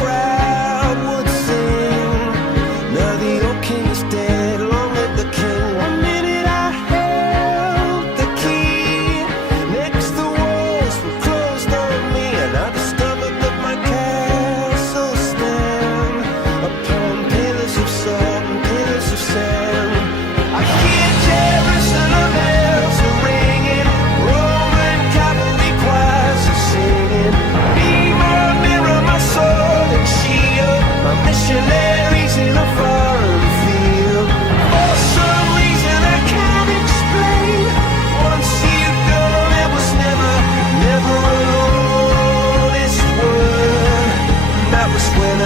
crowd would sing. Now the old king is dead, long live the king. One minute I held the key, next the walls were closed on me, and I discovered that my castle stand upon pillars of salt and pillars of sand. I hear Jerusalem bells are ringing, Roman cavalry choirs are singing. Be my mirror, my sword and shield, my missionaries in a foreign field. For some reason I can't explain, once you've gone it was never, never alone. It's word, and that was when I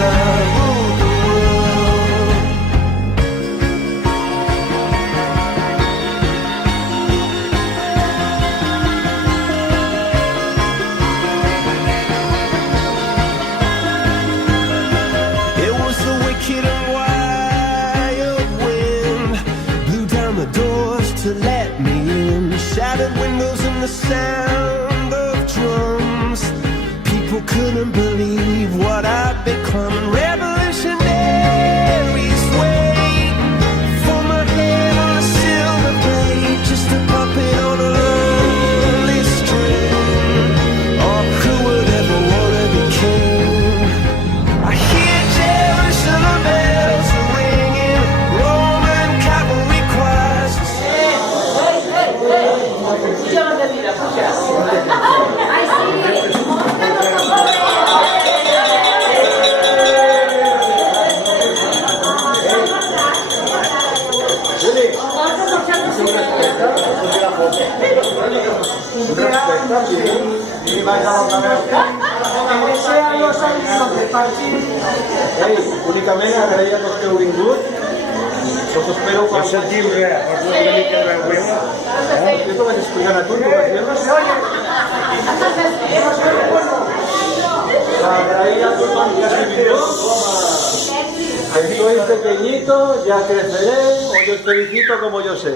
ruled the world. It was the wicked and wild wind, blew down the doors to let me in, shattered windows and the sound of drums. People couldn't believe what I'd become. Revolutionaries wait for my head on a silver plate, just a puppet on a lonely string. Oh, who would ever wanna be king? I hear Jerusalem bells are ringing, Roman cavalry choirs are Únicament agrair a tots que heu vingut. Us espero quan... Em sentim res, us una mica de vergonya. Jo t'ho vaig explicant a tu, tu vas dir-me. Agrair a tothom que hagi vingut. Soy pequeñito, ya creceré, o yo os felicito como yo sé.